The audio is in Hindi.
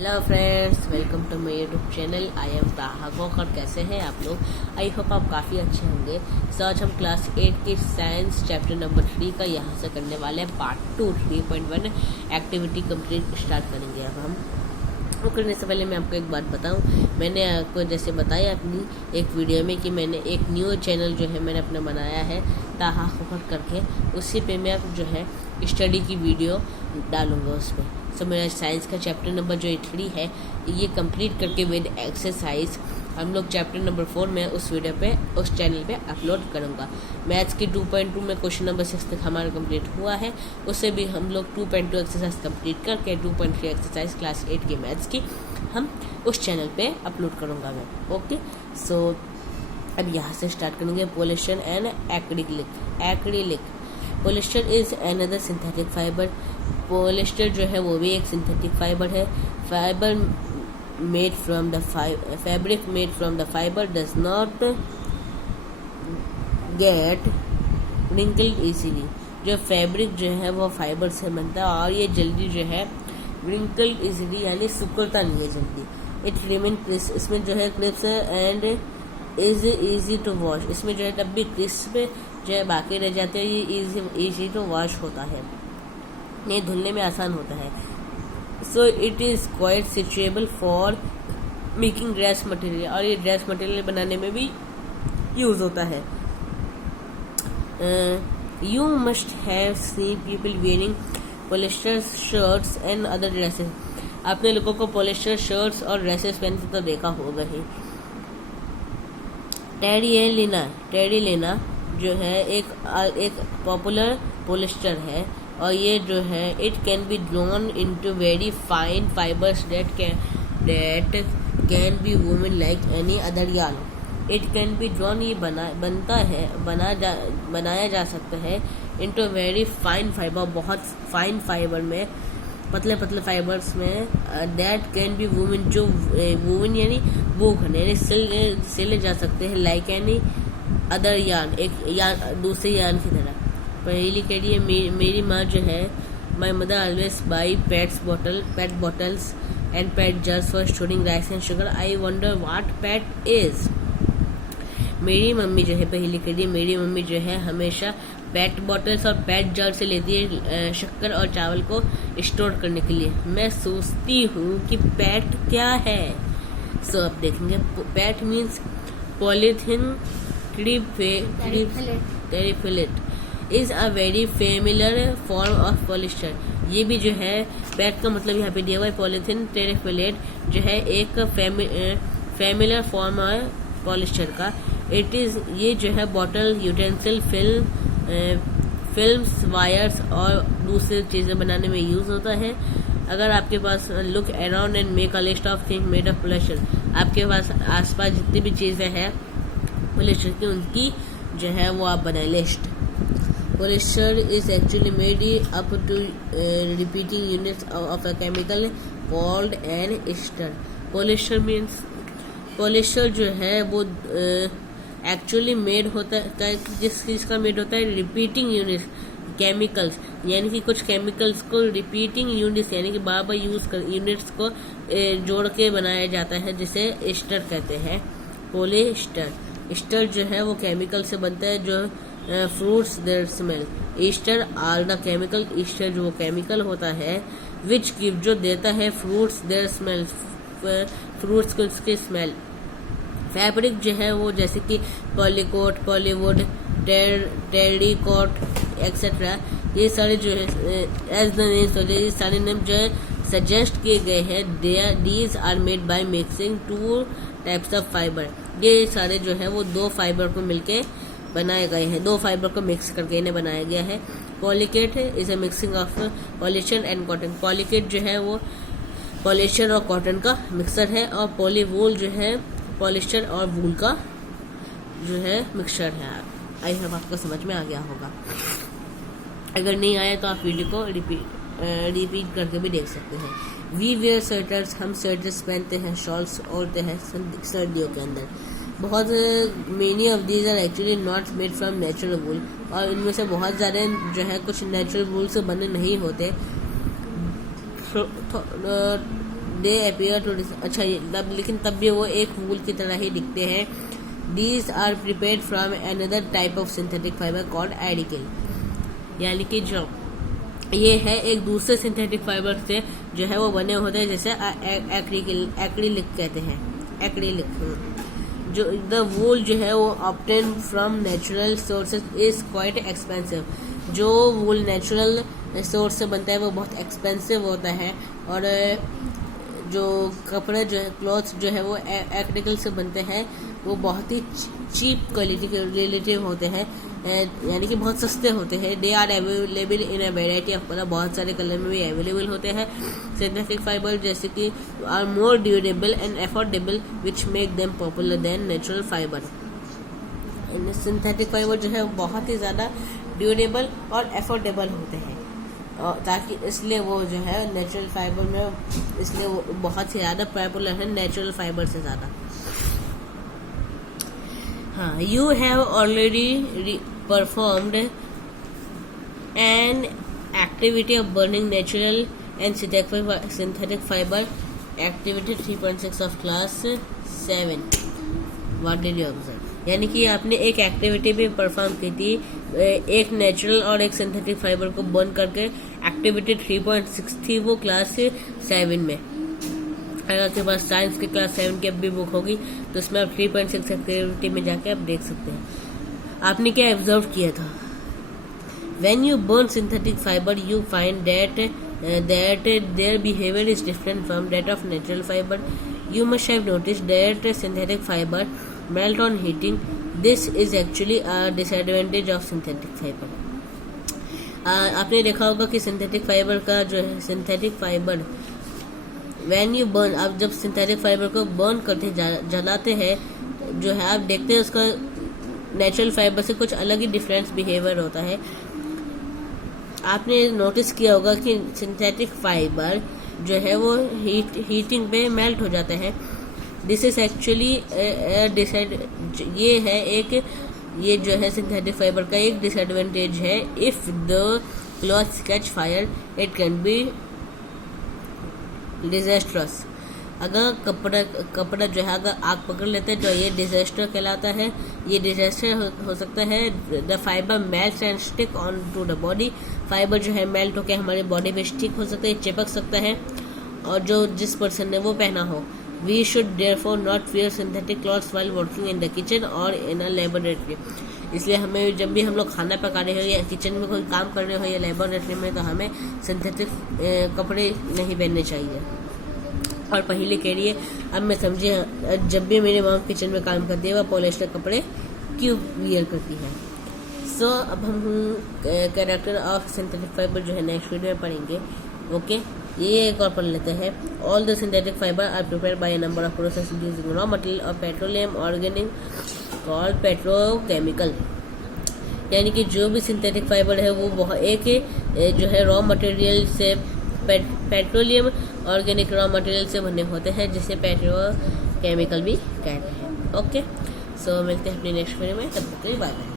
Hello friends, welcome to my YouTube channel. I am Taha Khokhar. कैसे हैं आप लोग? आई होप आप काफ़ी अच्छे होंगे। सो आज हम क्लास 8 की साइंस चैप्टर नंबर 3 का यहाँ से करने वाले हैं पार्ट 2 3.1 एक्टिविटी कंप्लीट स्टार्ट करेंगे। अब हम वो करने से पहले मैं आपको एक बात बताऊं। मैंने आपको जैसे बताया अपनी एक वीडियो में कि मैंने एक न्यू चैनल जो है मैंने अपना बनाया है ताहा खोखर करके। उसी पे मैं अब जो है स्टडी की वीडियो डालूंगा उस पर। सो मेरा साइंस का चैप्टर नंबर जो 3 है ये कंप्लीट करके विद एक्सरसाइज हम लोग चैप्टर नंबर 4 में उस वीडियो पे उस चैनल पे अपलोड करूँगा। मैथ्स की 2.2 में क्वेश्चन नंबर 6 तक हमारा कंप्लीट हुआ है। उससे भी हम लोग 2.2 एक्सरसाइज कंप्लीट करके 2.3 एक्सरसाइज क्लास 8 की मैथ्स की हम उस चैनल पे अपलोड करूँगा मैं। ओके, सो अब यहाँ से स्टार्ट करेंगे। पॉलिशन and acrylic. Polyester is another synthetic fibre. Polyester जो है वो भी एक सिंथेटिक फाइबर है। Fibre made from the fabric made from the fibre does not get wrinkled easily. जो फैब्रिक जो है वो फाइबर से बनता है और ये जल्दी जो है रिंकल्ड इजीली यानी सिकुड़ता नहीं है जल्दी। It remain crisp. इसमें जो है crisp and is easy to wash. इसमें जो है तब भी क्रिस्प जो है बाकी रह जाते हैं। ये इजी टू वॉश होता है, ये धुलने में आसान होता है। So it is quite suitable for making dress material. और ये ड्रेस मटेरियल बनाने में भी यूज़ होता है। You must have seen people wearing polyester shirts and other dresses. आपने लोगों को पॉलिस्टर शर्ट्स और ड्रेसेस पहनते तो देखा होगा ही। टेडी लेना जो है एक पॉपुलर पॉलिस्टर है और ये जो है it can be drawn into very fine fibres that can be woven like any other yarn. It can be drawn ये बनाया जा सकता है इनटू वेरी फाइन फाइबर, बहुत फाइन फाइबर में, पतले पतले फाइबर्स में। दैट कैन बी वूवन, जो वूवन यानी वो यानी सिले जा सकते हैं लाइक एनी अदर यार्न, एक दूसरे यार्न की तरह। पहली कह रही है मेरी माँ जो है my mother always buy PET bottles and PET jars for storing rice and sugar. I wonder what PET is. मेरी मम्मी जो है पहली कह रही है मेरी मम्मी जो है हमेशा पेट बॉटल्स और पेट जर्स से लेती है शक्कर और चावल को स्टोर करने के लिए। मैं सोचती हूँ कि पेट क्या है। सो अब देखेंगे। PET means polythene terephthalate is a very familiar form of polyester. ये भी जो है पेट का मतलब यहाँ पे दिया हुआ है। पॉलीथीन टेरिफिलेट जो है एक फेमिलर फॉर्म है पॉलिस्टर का। इट इज ये जो है बॉटल, यूटेंसिल, फिल्म्स, वायर्स और दूसरी चीज़ें बनाने में यूज़ होता है। अगर आपके पास look around and make a list of thing made of polyester, आपके पास आसपास जितनी भी चीज़ें हैं पॉलिस्टर की उनकी जो है वो आप बनाए list. Polyester is actually made up to repeating units of a chemical called an ester. Polyester जो है वो एक्चुअली मेड होता है, जिस चीज़ का मेड होता है रिपीटिंग यूनिट्स केमिकल्स, यानी कि कुछ केमिकल्स को रिपीटिंग यूनिट्स यानी कि बार बार यूज कर यूनिट्स को जोड़ के बनाया जाता है, जिसे एस्टर कहते हैं। पॉलिएस्टर एस्टर जो है वो केमिकल से बनता है जो fruits their smell. Ester are the chemical. Ester जो वो केमिकल होता है विच गिव जो देता है फ्रूट्स देयर स्मेल, फ्रूट्स को उसके स्मेल। फैब्रिक जो है वो जैसे कि पॉलीकोट, पॉलीवुड, टेरिकॉट एक्सेट्रा, ये सारे जो है एज द नेम ये सारे नेम जो है सजेस्ट किए गए हैं। These are made by mixing 2 types of fibre. ये सारे जो है वो 2 फाइबर को मिलके बनाए गए हैं, 2 फाइबर को मिक्स करके इन्हें बनाया गया है। Pulicat is a mixing of polyester and cotton. Pulicat जो है वो पॉलिस्टर और कॉटन का मिक्सर है और पॉलीवूल जो है पॉलिस्टर और वूल का जो है मिक्सचर है। आई होप आपको समझ में आ गया होगा। अगर नहीं आया तो आप वीडियो को रिपीट करके भी देख सकते हैं। वी वेयर स्वेटर्स, हम स्वेटर्स पहनते हैं, शॉल्स ओढ़ते हैं सर्दियों के अंदर। बहुत many of these are actually not made from natural wool, और इनमें से बहुत ज़्यादा जो है कुछ नेचुरल वूल से बने नहीं होते। दे अपीयर टू, अच्छा लेकिन तब भी वो एक वूल की तरह ही दिखते हैं। These are prepared from another type of synthetic fibre called एडिकल, यानी कि जो ये है एक दूसरे सिंथेटिक फाइबर से जो है वो बने होते हैं, जैसे एक्रिलिक कहते हैं, एक्रिलिक। जो द वूल जो है वो obtain from natural sources is quite expensive, जो वूल नेचुरल सोर्स से बनता है वो बहुत एक्सपेंसिव होता है, और जो कपड़े जो है क्लॉथ जो है वो एक्रिकल से बनते हैं वो बहुत ही चीप क्वालिटी के रिलेटिव होते हैं, यानी कि बहुत सस्ते होते हैं। They are available in a variety of colour, बहुत सारे कलर में भी अवेलेबल होते हैं। सिंथेटिक फाइबर जैसे कि are more durable and affordable which make them popular then natural fibre. Synthetic fibre जो है बहुत ही ज़्यादा ड्यूरेबल और अफोर्डेबल होते हैं, ताकि इसलिए वो जो है नेचुरल फाइबर में इसलिए वो बहुत ही ज़्यादा पॉपुलर है नेचुरल फाइबर से ज़्यादा। हाँ, you have already performed an activity of burning natural and synthetic fibre, activity 3.6 of class 7। What did you observe, यानी कि आपने एक एक्टिविटी भी परफॉर्म की थी, एक नेचुरल और एक सिंथेटिक फाइबर को बर्न करके। एक्टिविटी 3.6 थी वो क्लास 7 में। अगर आपके पास साइंस की क्लास 7 की अब भी बुक होगी तो उसमें आप 3.6 एक्टिविटी में जाके आप देख सकते हैं। आपने क्या ऑब्जर्व किया था? When you burn synthetic fiber, you find that their behavior is different from that of natural fiber. You must have noticed that synthetic fiber melt on heating. This is actually a disadvantage of synthetic fiber. आपने देखा होगा कि सिंथेटिक फाइबर का जो है synthetic fibre when you burn, आप जब सिंथेटिक फाइबर को बर्न करते जलाते हैं जो है आप देखते हैं उसका नेचुरल फाइबर से कुछ अलग ही डिफरेंस बिहेवियर होता है। आपने नोटिस किया होगा कि सिंथेटिक फाइबर जो है वो हीटिंग पे मेल्ट हो जाते हैं। दिस इज एक्चुअली ये है एक, ये जो है सिंथेटिक फाइबर का एक डिसएडवांटेज है। If the cloth catch fire it can be disastrous. अगर कपड़ा जो है अगर आग पकड़ लेते हैं तो ये डिजास्टर कहलाता है। ये डिजास्टर हो सकता है। The fibre melts and stick on to the body, fibre जो है मेल्ट होकर हमारे बॉडी पे स्टिक हो सकता है, चिपक सकता है, और जो जिस पर्सन ने वो पहना हो। We should therefore not wear synthetic clothes while working in the kitchen और इन अ लेबोरेटरी। इसलिए हमें जब भी हम लोग खाना पका रहे हो या किचन में कोई काम कर रहे हो या लेबोरेटरी में, तो हमें सिंथेटिक कपड़े नहीं पहनने चाहिए। और पहले कह रही है, अब मैं समझे जब भी मेरी मॉम किचन में काम करती है वह पॉलिस्टर कपड़े क्यों वियर करती है। सो अब हम कैरेक्टर ऑफ सिंथेटिक फाइबर जो है नेक्स्ट वीडियो में पढ़ेंगे। ओके, ये एक और पढ़ लेते हैं। All the synthetic fibre are prepared by a number of process using raw material of petroleum organic called petrochemical. यानी कि जो भी सिंथेटिक फाइबर है वो एक जो है रॉ मटेरियल से पेट्रोलियम ऑर्गेनिक रॉ मटेरियल से बने होते हैं, जिसे पेट्रोकेमिकल भी कहते हैं। ओके, सो मिलते हैं अपनी नेक्स्ट वीडियो में, तब तक के लिए बाय बाय।